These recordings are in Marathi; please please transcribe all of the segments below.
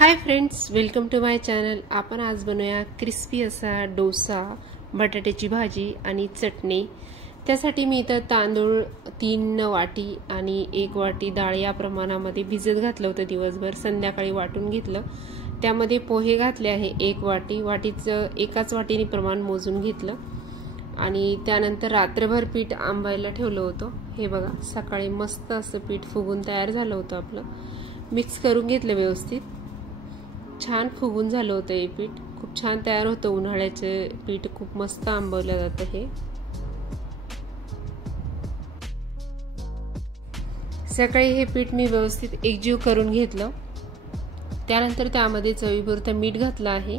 High friends, welcome to my channel. आपण आज बनवूया क्रिस्पी असा डोसा, बटाट्याची भाजी आणि चटणी। त्यासाठी मी इथं तांदूळ 3 वाटी आणि 1 वाटी डाळ या प्रमाणामध्ये भिजत घातलं होतं दिवसभर। संध्याकाळी वाटून घेतलं। त्यामध्ये पोहे घातले आहे 1 वाटी, वाटीचं एकाच वाटीने प्रमाण मोजून घेतलं आणि त्यानंतर रात्रभर पीठ आंबायला ठेवलं होतं। हे बघा, सकाळी मस्त असं पीठ फुगून तयार झालं होतं आपलं। मिक्स करून घेतलं व्यवस्थित, छान फुगून झालं होतं हे पीठ। खूप छान तयार होतं, उन्हाळ्याचे पीठ खूप मस्त आंबवलं जातं हे। सकाळी हे पीठ मी व्यवस्थित एकजीव करून घेतलं। त्यानंतर त्यामध्ये चवीपुरतं मीठ घातलं आहे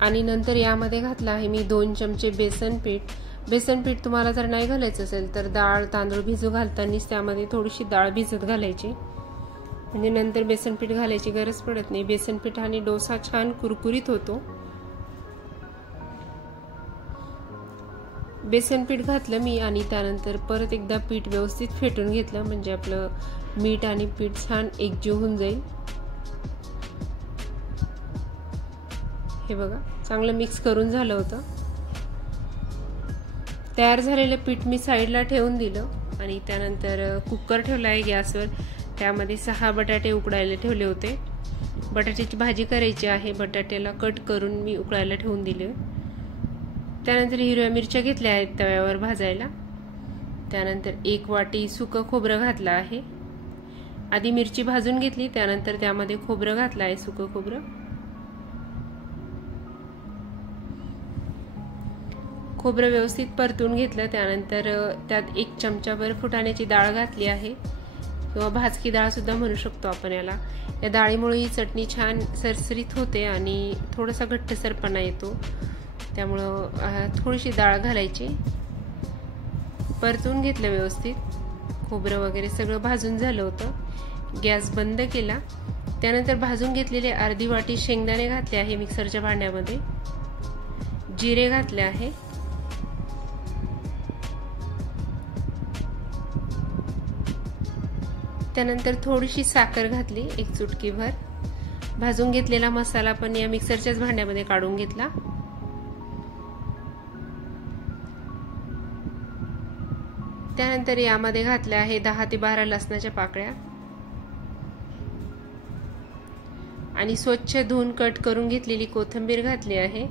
आणि नंतर यामध्ये घातलं आहे मी 2 चमचे बेसन पीठ। बेसन पीठ तुम्हाला जर नाही घालायचं असेल तर डाळ तांदूळ भिजू घालतानाच त्यामध्ये थोडीशी डाळ भिजत घालायची, म्हणजे नंतर बेसन पीठ घालायची गरज पडत नाही। बेसन पीठाने डोसा छान कुरकुरीत होतो। बेसन पीठ घातलं मी आणि त्यानंतर परत एकदा पीठ व्यवस्थित फेटून घेतलं, म्हणजे आपलं मीठ आणि पीठ छान एकजीव होऊन जाईल। हे बघा, चांगलं मिक्स करून झालं होतं। तयार झालेलं पीठ मी साईडला ठेवून दिलं आणि त्यानंतर कुकर ठेवला आहे गॅसवर। त्यामध्ये 6 बटाटे उकडायला ठेवले होते। बटाट्याची भाजी करायची आहे, बटाट्याला कट करून मी उकडायला ठेवून दिले। त्यानंतर हिरव्या मिरच्या घेतल्या आहेत तव्यावर भाजायला। त्यानंतर 1 वाटी सुकं खोबरं घातलं आहे। आधी मिरची भाजून घेतली, त्यानंतर त्यामध्ये खोबरं घातलं आहे, सुकं खोबरं। खोबरं व्यवस्थित परतून घेतलं। त्यानंतर त्यात 1 चमचाभर फुटाण्याची डाळ घातली आहे, किंवा भाजकी डाळ सुद्धा म्हणू शकतो आपण याला। या डाळीमुळे ही चटणी छान सरसरीत होते आणि थोडासा घट्टसरपणा येतो, त्यामुळं थोडीशी डाळ घालायची। परतून घेतलं व्यवस्थित, खोबरं वगैरे सगळं भाजून झालं होतं। गॅस बंद केला। त्यानंतर भाजून घेतलेले अर्धी वाटी शेंगदाणे घातले आहे मिक्सरच्या भांड्यामध्ये। जिरे घातले आहे। त्यानंतर थोडीशी साखर घातली, 1 चुटकीभर। भाजून घेतलेला मसाला पण या मिक्सरच्याच भांड्यामध्ये काढून घेतला। त्यानंतर यामध्ये घातल्या आहे 10 ते 12 लसणाच्या पाकळ्या आणि स्वच्छ धुवून कट करून घेतलेली कोथिंबीर घातली आहे।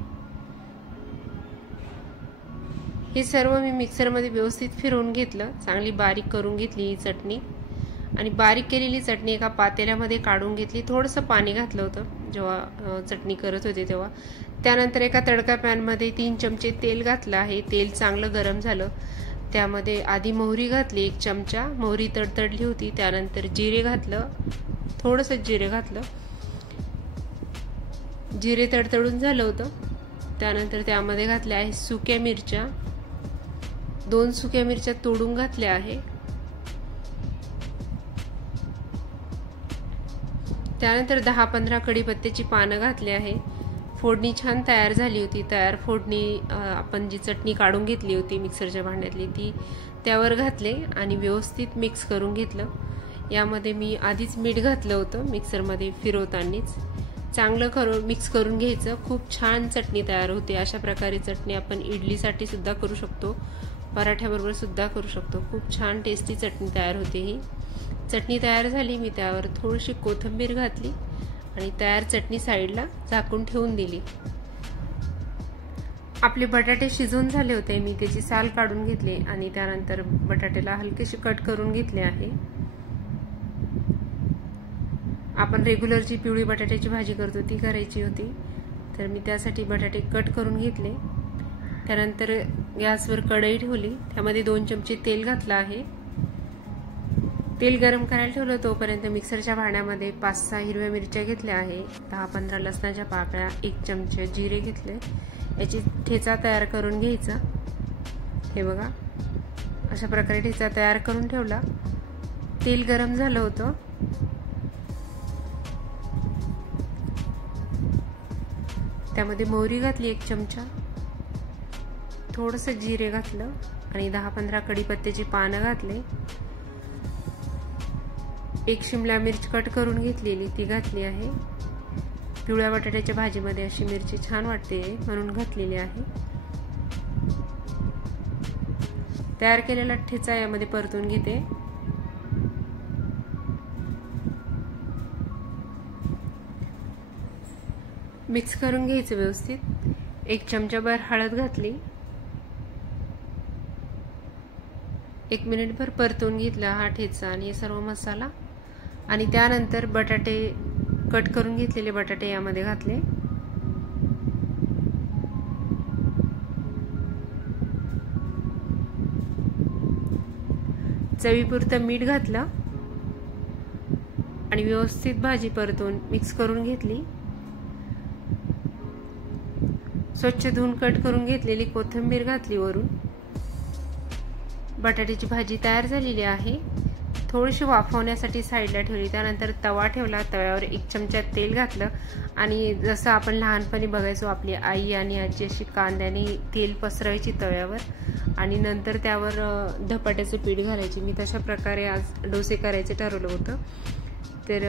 हे सर्व मी मिक्सरमध्ये व्यवस्थित फिरवून घेतलं, चांगली बारीक करून घेतली ही चटणी। आणि बारीक केलेली चटणी एका पातेल्यामध्ये काढून घेतली। थोडंसं पाणी घातलं होतं जेव्हा चटणी करत होते तेव्हा। त्यानंतर एका तडका पॅनमध्ये 3 चमचे तेल घातलं आहे। तेल चांगलं गरम झालं, त्यामध्ये आधी मोहरी घातली 1 चमचा, मोहरी तडतडली होती। त्यानंतर जिरे घातलं, थोडंसं जिरे घातलं। जिरे तडतडून झालं होतं, त्यानंतर त्यामध्ये घातल्या आहे सुक्या मिरच्या, 2 सुक्या मिरच्या तोडून घातल्या आहे। त्यानंतर 10-15 कढीपत्त्याची पानं घातली आहे। फोडणी छान तयार झाली होती। तयार फोडणी आपण जी चटणी काढून घेतली होती मिक्सरच्या भांड्यातली ती त्यावर घातले आणि व्यवस्थित मिक्स करून घेतलं। यामध्ये मी आधीच मीठ घातलं होतं मिक्सरमध्ये फिरवतानाच। चांगलं मिक्स करून घ्यायचं। खूप छान चटणी तयार होते। अशा प्रकारे चटणी आपण इडलीसाठी सुद्धा करू शकतो, पराठ्याबरोबर सुद्धा करू शकतो। खूप छान टेस्टी चटणी तयार होते ही। चटणी तयार झाली, मी त्यावर थोडीशी कोथिंबीर घातली आणि तयार चटणी साईडला झाकून ठेवून दिली। आपले बटाटे शिजून झाले होते, मी त्याची साल काढून घेतली आणि त्यानंतर बटाट्याला हलकेसे कट करून घेतले आहे। आपण रेग्युलर जी पिवळी बटाट्याची भाजी करतो ती करायची होती, तर मी त्यासाठी बटाटे कट करून घेतले। त्यानंतर गॅसवर कढई ठेवली, त्यामध्ये 2 चमचे तेल घातलं आहे। तेल गरम करायला ठेवलं, तोपर्यंत मिक्सरच्या भांड्यामध्ये 5-6 हिरव्या मिरच्या घेतल्या आहे, 10-15 लसणाच्या पाकळ्या, 1 चमचे जिरे घेतले। याची ठेचा तयार करून घ्यायचा। हे बघा, अशा प्रकारे ठेचा तयार करून ठेवला। तेल गरम झालं होतं, त्यामध्ये मोहरी घातली 1 चमचा, थोडंसं जिरे घातलं आणि 10-15 कढीपत्त्याची पानं घातले। एक शिमला मिरची कट करून घेतलेली ती घातली आहे। पिवळ्या बटाट्याच्या भाजीमध्ये अशी मिरची छान वाटते म्हणून घातलेली आहे। तयार केलेला ठेचा यामध्ये परतून घेते। मिक्स करून घ्यायचं व्यवस्थित। 1 चमचाभर हळद घातली। 1 मिनिटभर परतून घेतला हा ठेचा आणि सर्व मसाला आणि त्यानंतर बटाटे कट करून घेतलेले बटाटे यामध्ये घातले। चवीपुरतं मीठ घातलं आणि व्यवस्थित भाजी परतून मिक्स करून घेतली। स्वच्छ धुवून कट करून घेतलेली कोथिंबीर घातली वरून। बटाट्याची भाजी तयार झालेली आहे। थोडीशी वाफवण्यासाठी साईडला ठेवली। त्यानंतर तवा ठेवला। तव्यावर 1 चमचा तेल घातलं आणि जसं आपण लहानपणी बघायचो आपली आई आणि आजी अशी कांद्याने तेल पसरवायची तव्यावर आणि नंतर त्यावर धपाट्याचं पीठ घालायची। मी तशा प्रकारे आज डोसे करायचे ठरवलं होतं। तर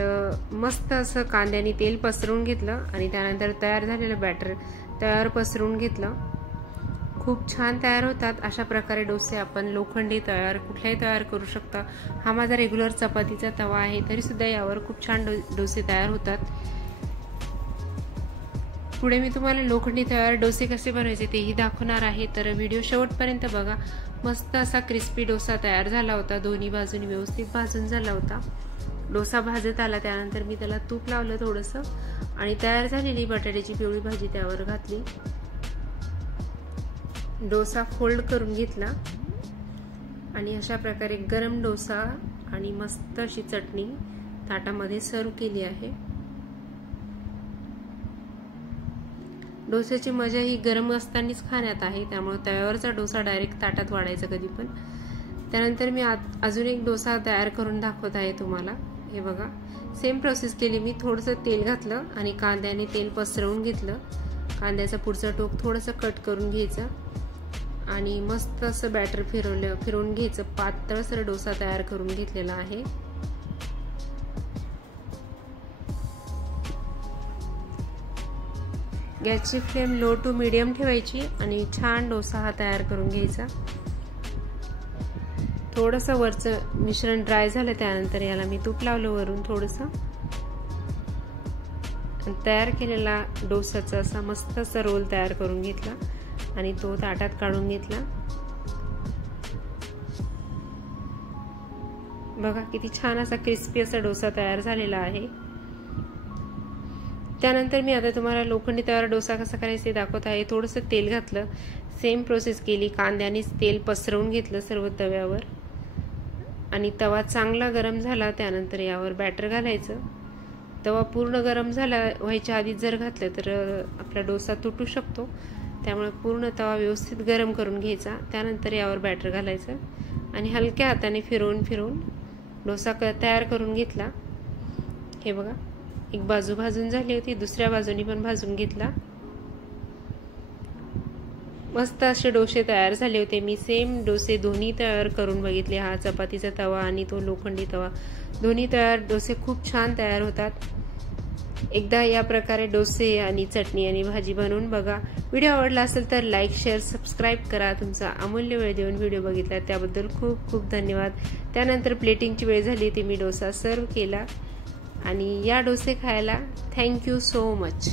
मस्त असं कांद्याने तेल पसरवून घेतलं आणि त्यानंतर तयार झालेलं बॅटर तव्यावर पसरवून घेतलं। खूप छान तयार होतात। अशा प्रकारे डोसे आपण लोखंडी तव्यावर कुठल्याही तयार करू शकता। हा माझा रेग्युलर चपातीचा तवा आहे तरी सुद्धा यावर खूप छान डोसे तयार होतात। पुढे मी तुम्हाला लोखंडी तव्यावर डोसे कसे बनवायचे तेही दाखवणार आहे, तर व्हिडिओ शेवटपर्यंत बघा। मस्त असा क्रिस्पी डोसा तयार झाला होता। दोन्ही बाजूनी व्यवस्थित भाजून झाला होता। डोसा भाजत आला त्यानंतर मी त्याला तूप लावलं थोडंसं आणि तयार झालेली बटाट्याची पिवळी भाजी त्यावर घातली। डोसा फोल्ड करून घेतला आणि अशा प्रकारे गरम डोसा आणि मस्त अशी चटणी ताटामध्ये सर्व केली आहे। डोस्याची मजा ही गरम असतानाच खाण्यात आहे, त्यामुळे तव्यावरचा डोसा डायरेक्ट ताटात वाढायचा कधी पण। त्यानंतर मी अजून एक डोसा तयार करून दाखवत आहे तुम्हाला। हे बघा, सेम प्रोसेस केली मी। थोडंसं तेल घातलं आणि कांद्याने तेल पसरवून घेतलं। कांद्याचं पुढचं टोक थोडंसं कट करून घ्यायचं आणि मस्त असं बॅटर फिरवून घ्यायचं। पातळसर डोसा तयार करून घेतलेला आहे। गॅसची फ्लेम लो टू मीडियम ठेवायची आणि छान डोसा हा तयार करून घ्यायचा। थोडंसं वरचं मिश्रण ड्राय झालं त्यानंतर याला मी तूप लावलं वरून थोडंसं। तयार केलेला डोसाचा असा मस्त असा रोल तयार करून घेतला आणि तो ताटात काढून घेतला। बघा किती छान असा क्रिस्पी असा डोसा तयार झालेला आहे। त्यानंतर मी आता तुम्हाला लोखंडी तव्यावर डोसा कसा करायचा ते दाखवत आहे। थोडंसं तेल घातलं, सेम प्रोसेस केली। कांद्यानेच तेल पसरवून घेतलं सर्व तव्यावर आणि तवा चांगला गरम झाला त्यानंतर यावर बॅटर घालायचं। तवा पूर्ण गरम झाला व्हायच्या आधी जर घातलं तर आपला डोसा तुटू शकतो, त्यामुळे पूर्ण तवा व्यवस्थित गरम करून घ्यायचा। त्यानंतर यावर बॅटर घालायचं आणि हलक्या हाताने फिरवून डोसा तयार करून घेतला। हे बघा, एक बाजू भाजून झाली होती, दुसऱ्या बाजूनी पण भाजून घेतला। मस्त असे डोसे तयार झाले होते। मी सेम डोसे दोन्ही तयार करून बघितले। हा चपातीचा तवा आणि तो लोखंडी तवा, दोन्ही डोसे खूप छान तयार होतात। एकदा या प्रकारे डोसे आणि चटणी आणि भाजी बनवून बघा। व्हिडिओ आवडला असेल तर लाईक, शेअर, सबस्क्राईब करा। तुमचा अमूल्य वेळ देऊन व्हिडिओ बघितला त्याबद्दल खूप खूप धन्यवाद। त्यानंतर प्लेटिंगची वेळ झाली ती मी डोसा सर्व केला आणि या डोसे खायला थँक्यू सो मच।